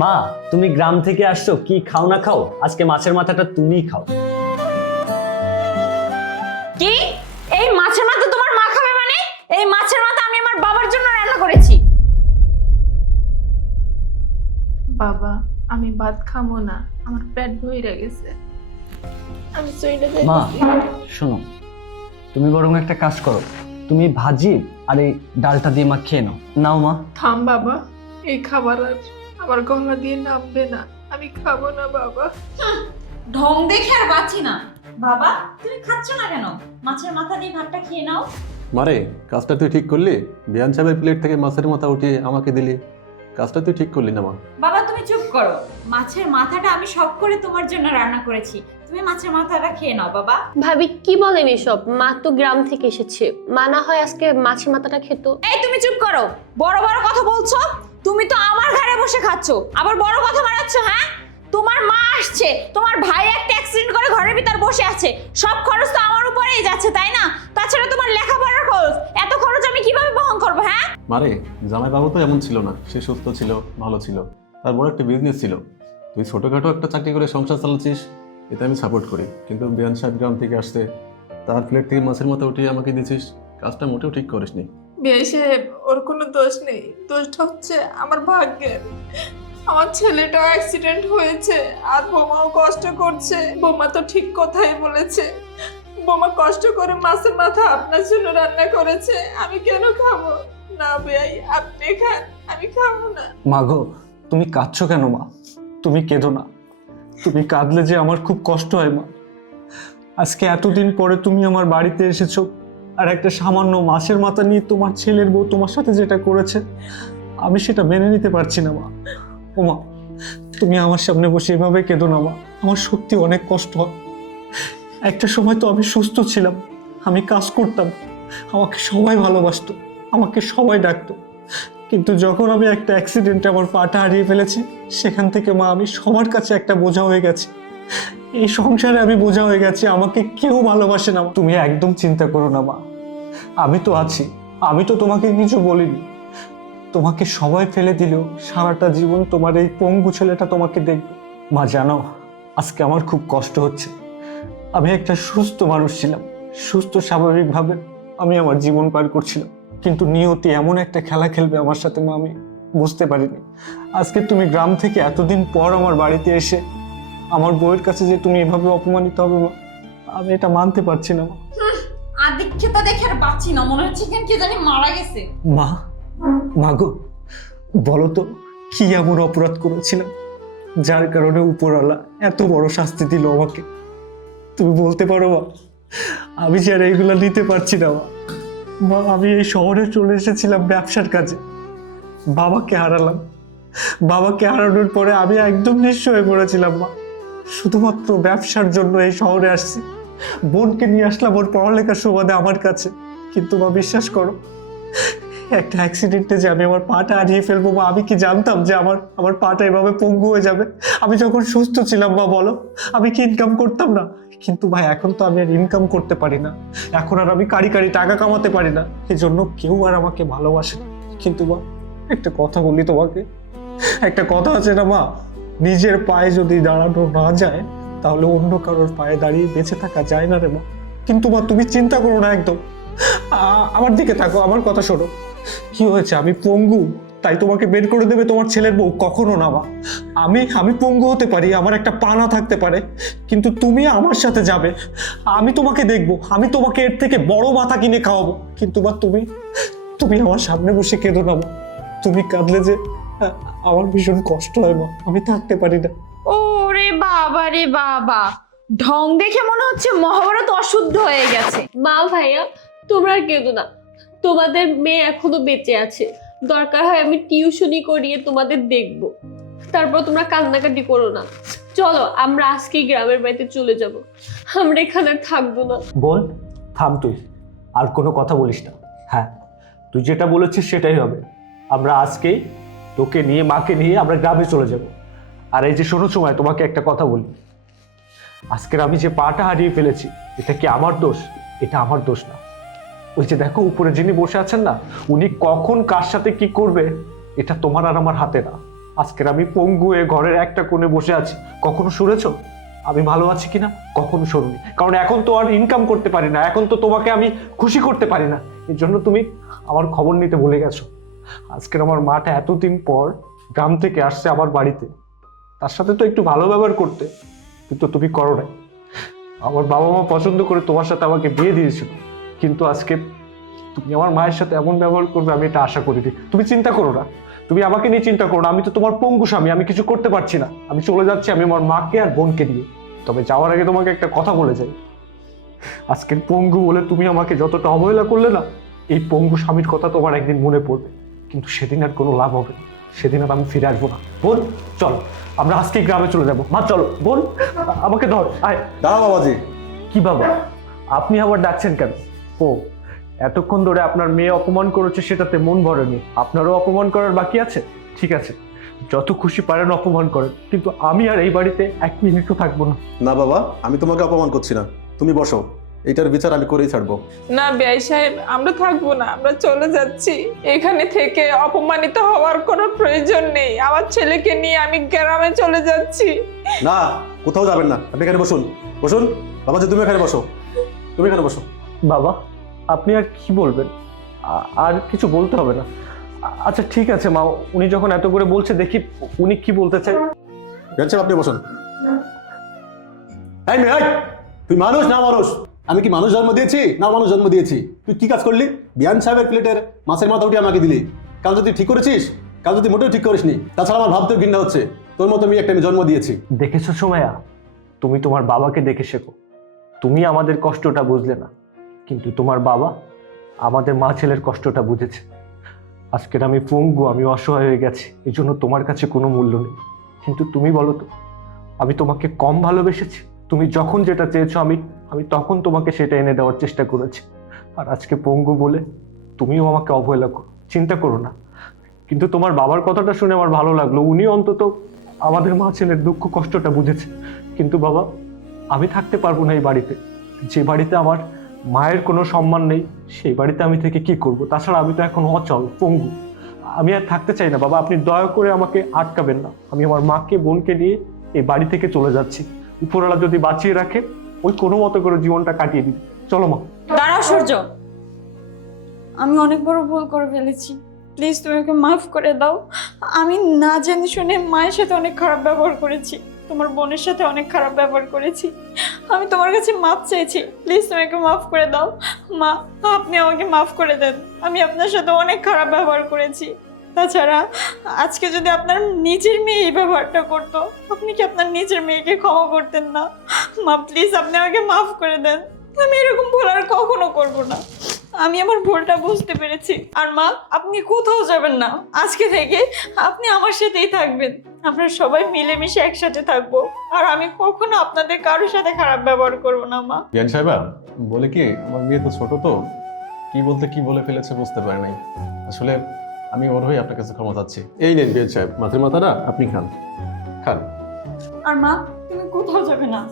মা তুমি গ্রাম থেকে আসছো কি খাও না খাও? আজকে মাছের মাথাটা তুমিই খাও। কি? এই মাছের মাথা তোমার মা খাবে মানে? এই মাছের মাথা আমি আমার বাবার জন্য রান্না করেছি। বাবা আমি ভাত খাব না আমার পেট ভরে গেছে। আমি চলে মা যাইতেছি শোনো তুমি বরং একটা কাজ করো। তুমি ভাজি আর এই ডালটা দিয়ে মা খেয়ে নাও। নাও মা। থাম বাবা এই খাবার আর আমার গলা দিয়ে নামবে না। আমি খাব না বাবা। ঢং দেখে আর বাঁচি না। বাবা তুমি খাচ্ছ না কেন? মাছের মাথা দিয়ে ভাতটা খেয়ে নাও। মারে কাজটা তুই ঠিক করলি? বিয়ান সাহেবের প্লেট থেকে মাছের মাথা উঠিয়ে আমাকে দিলি। কাজটা তুই ঠিক করলি না মা। বাবা তুমি চুপ করো। মাছের মাথাটা আমি শখ করে তোমার জন্য রান্না করেছি। তুমি মাছের মাথাটা খেয়ে নাও বাবা। ভাবি কি বলেন এসব? মা তো গ্রাম থেকে এসেছে। মা না হয় আজকে মাছের মাথাটা খেত। এই তুমি চুপ করো। বড় বড় কথা বলছো। তুমি তো আমার ঘরে বসে খাচ্ছো। আবার বড় কথা বাড়াচ্ছ হ্যাঁ? তোমার মা আসছে। তোমার ভাই একটা অ্যাক্সিডেন্ট করে ঘরের ভিতর বসে আছে। সব খরচ তো আমার উপরেই যাচ্ছে, তাই না? তাছাড়া তোমার লেখাপড়ার খরচ। এত খরচ আমি কীভাবে বহন করব হ্যাঁ? মারে জামাই বাবু তো এমন ছিল না। সে সুস্থ ছিল, ভালো ছিল। তার বড় একটা বিজনেস ছিল। তুই ছোটখাটো একটা চাকরি করে সংসার চালাচ্ছিস এটা আমি সাপোর্ট করি। কিন্তু বিয়ান সাহেব গ্রাম থেকে আসতে, তার প্লেট থেকে মাছের মতো উঠিয়ে আমাকে দিছিস কাজটা মোটেও ঠিক করিসনি। বিয়ে সাহেব ওর কোনো দোষ নেই। দোষটা হচ্ছে আমার ভাগ্যের। আমার ছেলেটাও অ্যাক্সিডেন্ট হয়েছে আর বোমাও কষ্ট করছে। বোমা তো ঠিক কথাই বলেছে। বোমা কষ্ট করে মাছের মাথা আপনার জন্য রান্না করেছে। আমি কেন খাব? না বেয়াই আপনি খান, আমি খাব না। মা গো, তুমি কাঁদছো কেন মা? তুমি কেঁদো না। তুমি কাঁদলে যে আমার খুব কষ্ট হয় মা। আজকে এতদিন পরে তুমি আমার বাড়িতে এসেছ আর একটা সামান্য মাছের মাথা নিয়ে তোমার ছেলের বউ তোমার সাথে যেটা করেছে, আমি সেটা মেনে নিতে পারছি না, মা। ও মা, তুমি আমার সামনে বসে এভাবে কেঁদো না, মা। আমার সত্যি অনেক কষ্ট হয়। একটা সময় তো আমি সুস্থ ছিলাম, আমি কাজ করতাম, আমাকে সবাই ভালোবাসতো, আমাকে সবাই ডাকতো। কিন্তু যখন আমি একটা অ্যাক্সিডেন্টে আমার পাটা হারিয়ে ফেলেছি, সেখান থেকে, মা, আমি সবার কাছে একটা বোঝা হয়ে গেছি। এই সংসারে আমি বোঝা হয়ে গেছি, আমাকে কেউ ভালোবাসে না। তুমি একদম চিন্তা করো না, মা। আমি তো আছি। আমি তো তোমাকে কিছু বলিনি। তোমাকে সবাই ফেলে দিলেও সারাটা জীবন তোমার এই পঙ্গু ছেলেটা তোমাকে দেখবে। মা, জানো, আজকে আমার খুব কষ্ট হচ্ছে। আমি একটা সুস্থ মানুষ ছিলাম। সুস্থ, স্বাভাবিকভাবে আমি আমার জীবন পার করছিলাম। কিন্তু নিয়তি এমন একটা খেলা খেলবে আমার সাথে, মা, আমি বুঝতে পারিনি। আজকে তুমি গ্রাম থেকে এতদিন পর আমার বাড়িতে এসে আমার বউয়ের কাছে যে তুমি এভাবে অপমানিত হবে মা আমি এটা মানতে পারছি না। মা আদিক্ষেতা দেখে আর বাঁচি না মনে হচ্ছে কেন কে জানি মারা গেছে। মা মা গো বলো তো কি এমন অপরাধ করেছিলাম যার কারণে উপরওয়ালা এত বড় শাস্তি দিল আমাকে? তুমি বলতে পারো মা আমি যে আর এইগুলো নিতে পারছি না মা। মা আমি এই শহরে চলে এসেছিলাম ব্যবসার কাজে। বাবাকে হারালাম। বাবাকে হারানোর পরে আমি একদম নিঃস্ব হয়ে পড়েছিলাম মা। শুধুমাত্র ব্যবসার জন্য এই শহরে আসছি। বোনকে নিয়ে আসলাম ওর পড়ালেখার সুবাদে আমার কাছে। কিন্তু মা, বিশ্বাস করো, একটা অ্যাক্সিডেন্টে যে আমি আমার পাটা হারিয়ে ফেলব মা, আমি কি জানতাম যে আমার আমার পাটা এভাবে পঙ্গু হয়ে যাবে? আমি যখন সুস্থ ছিলাম মা, বলো, আমি কি ইনকাম করতাম না? কিন্তু ভাই, এখন তো আমি আর ইনকাম করতে পারি না। এখন আর আমি কারি কারি টাকা কামাতে পারি না। এই জন্য কেউ আর আমাকে ভালোবাসে না। কিন্তু মা, একটা কথা বলি তোমাকে। একটা কথা আছে না মা নিজের পায়ে যদি দাঁড়ানো না যায়, তাহলে অন্য কারোর পায়ে দাঁড়িয়ে বেঁচে থাকা যায় না রে মা। কিন্তু মা, তুমি চিন্তা করো না একদম। আমার দিকে থাকো, আমার কথা শোনো। কি হয়েছে? আমি পঙ্গু, তাই তোমাকে বের করে দেবে তোমার ছেলের বউ? কখনো না মা। আমি আমি পঙ্গু হতে পারি, আমার একটা পানা থাকতে পারে। কিন্তু তুমি আমার সাথে যাবে। আমি তোমাকে দেখব, আমি তোমাকে এর থেকে বড় মাথা কিনে খাওয়াবো। কিন্তু মা, তুমি তুমি আমার সামনে বসে কেঁদো না মা। তুমি কাঁদলে যে আমার ভীষণ কষ্ট হয় মা আমি থাকতে পারি না। ওরে বাবা রে বাবা ঢং দেখে মনে হচ্ছে মহাভারত অশুদ্ধ হয়ে গেছে। মা ভাইয়া তোমরা আর কেঁদো না। তোমাদের মেয়ে এখনও বেঁচে আছে। দরকার হয় আমি টিউশনি করিয়ে তোমাদের দেখব। তারপর তোমরা কান্নাকাটি করো না। চলো আমরা আজকেই গ্রামের বাড়িতে চলে যাব। আমরা এখানে আর থাকব না। বোন থাম তুই। আর কোনো কথা বলিস না। হ্যাঁ তুই যেটা বলেছিস সেটাই হবে। আমরা আজকেই তোকে নিয়ে, মাকে নিয়ে আমরা গ্রামে চলে যাব। আর এই যে শোনো সময়, তোমাকে একটা কথা বলি। আজকের আমি যে পাটা হারিয়ে ফেলেছি, এটা কি আমার দোষ? এটা আমার দোষ না। ওই যে দেখো, উপরে যিনি বসে আছেন না, উনি কখন কার সাথে কি করবে, এটা তোমার আর আমার হাতে না। আজকের আমি পঙ্গু হয়ে ঘরের একটা কোণে বসে আছি। কখনো শুনেছো? আমি ভালো আছি কিনা? কখনো শুনিনি। কারণ এখন তো আর ইনকাম করতে পারি না, এখন তো তোমাকে আমি খুশি করতে পারি না। এর জন্য তুমি আমার খবর নিতে ভুলে গেছো। আজকের আমার মাটা এতদিন পর গ্রাম থেকে আসছে আমার বাড়িতে। তার সাথে তো একটু ভালো ব্যবহার করতে, কিন্তু তুমি করো নাই। আমার বাবা মা পছন্দ করে তোমার সাথে আমাকে বিয়ে দিয়েছিল, কিন্তু আজকে তুমি আমার মায়ের সাথে এমন ব্যবহার করবে, আমি এটা আশা করিনি। তুমি চিন্তা করো না, তুমি আমাকে নিয়ে চিন্তা করো না, আমি তো তোমার পঙ্গু স্বামী, আমি কিছু করতে পারছি না। আমি চলে যাচ্ছি আমি আমার মাকে আর বোনকে নিয়ে। তবে যাওয়ার আগে তোমাকে একটা কথা বলে যাই। আজকের পঙ্গু বলে তুমি আমাকে যতটা অবহেলা করলে না, এই পঙ্গু স্বামীর কথা তোমার একদিন মনে পড়বে। কিন্তু সেদিন আর কোনো লাভ হবে না। সেদিন আর আমি ফিরে আসব না। বোন চলো আমরা আজকে গ্রামে চলে যাব। মা চলো বোন আমাকে ধর আয়। দাঁড়াও বাবাজি। কি বাবা? আপনি আবার ডাকছেন কেন? ও এতক্ষণ ধরে আপনার মেয়ে অপমান করেছে সেটাতে মন ভরেনি। আপনারও অপমান করার বাকি আছে? ঠিক আছে। যত খুশি পারেন অপমান করেন কিন্তু আমি আর এই বাড়িতে এক মিনিটও থাকব না। না বাবা আমি তোমাকে অপমান করছি না। তুমি বসো। এইটার বিচার আমি করেই ছাড়বো। না বেআই সাহেব আমরা থাকব না আমরা চলে যাচ্ছি। এখানে থেকে অপমানিত হওয়ার কোনো প্রয়োজন নেই। আমার ছেলেকে নিয়ে আমি গ্রামে চলে যাচ্ছি। না কোথাও যাবেন না। আপনি এখানে বসুন। বসুন। বাবাজি তুমি এখানে বসো। তুমি এখানে বসো। বাবা আপনি আর কি বলবেন? আর কিছু বলতে হবে না। আচ্ছা ঠিক আছে মা উনি যখন এত করে বলছে দেখি উনি কি বলতে চাই আপনি বসুন। এই মেয়ে, তুই মানুষ না মানুষ? আমি কি মানুষ জন্ম দিয়েছি না মানুষ জন্ম দিয়েছি? তুই কি কাজ করলি? বিয়ান সাহেবের প্লেটের মাছের মাথা উঠে আমাকে দিলি। কাল যদি ঠিক করেছিস, কাল যদি মোটেও ঠিক করিসনি, তাছাড়া আমার ভাবতেও ঘৃণা হচ্ছে। তোর মতো আমি একটা আমি জন্ম দিয়েছি। দেখেছ সময়া তুমি তোমার বাবাকে দেখে শেখো। তুমি আমাদের কষ্টটা বুঝলে না, কিন্তু তোমার বাবা আমাদের মা ছেলের কষ্টটা বুঝেছে। আজকের আমি পঙ্গু, আমি অসহায় হয়ে গেছি এই জন্য তোমার কাছে কোনো মূল্য নেই। কিন্তু তুমি বলো তো, আমি তোমাকে কম ভালোবেসেছি? তুমি যখন যেটা চেয়েছো আমি আমি তখন তোমাকে সেটা এনে দেওয়ার চেষ্টা করেছি। আর আজকে পঙ্গু বলে তুমিও আমাকে অবহেলা করো, চিন্তা করো না। কিন্তু তোমার বাবার কথাটা শুনে আমার ভালো লাগল। উনি অন্তত আমাদের মা ছেলের দুঃখ কষ্টটা বুঝেছে। কিন্তু বাবা, আমি থাকতে পারব না এই বাড়িতে। যে বাড়িতে আমার মায়ের কোনো সম্মান নেই, সেই বাড়িতে আমি থেকে কি করব? তাছাড়া আমি তো এখন অচল, পঙ্গু। আমি আর থাকতে চাই না বাবা। আপনি দয়া করে আমাকে আটকাবেন না। আমি আমার মাকে, বোনকে নিয়ে এই বাড়ি থেকে চলে যাচ্ছি। উপরওয়ালা যদি বাঁচিয়ে রাখে ওই কোনো মতো করে জীবনটা কাটিয়ে দিবে। চলো মা। দাঁড়াও, সূর্য। আমি অনেক বড় ভুল করে ফেলেছি। প্লিজ, তুমি ওকে মাফ করে দাও। আমি না জেনে শুনে মায়ের সাথে অনেক খারাপ ব্যবহার করেছি। তোমার বোনের সাথে অনেক খারাপ ব্যবহার করেছি। আমি তোমার কাছে মাফ চেয়েছি। প্লিজ, তুমি ওকে মাফ করে দাও। মা, আপনি আমাকে মাফ করে দেন। আমি আপনার সাথে অনেক খারাপ ব্যবহার করেছি। তাছাড়া আজকে যদি আপনার নিজের মেয়ে এই ব্যবহারটা করতো, আপনি কি আপনার নিজের মেয়েকে ক্ষমা করতেন না? মা প্লিজ আপনি আমাকে মাফ করে দেন। আমি এরকম ভুল আর কখনো করব না। আমি আমার ভুলটা বুঝতে পেরেছি। আর মা, আপনি কোথাও যাবেন না। আজকে থেকে আপনি আমার সাথেই থাকবেন। আমরা সবাই মিলেমিশে একসাথে থাকব। আর আমি কখনো আপনাদের কারোর সাথে খারাপ ব্যবহার করব না, মা। বিয়ান সাহেবা, বলে কি, আমার মেয়ে তো ছোট তো? কি বলতে কি বলে ফেলেছে বুঝতে পারে নাই। আসলে আমি ওর হয়ে আপনার কাছে ক্ষমা চাচ্ছি। এই নেন বিয়ান সাহেব, মাথার মাথাটা আপনি খান। খান। আর মা, তুমি কোথাও যাবে না।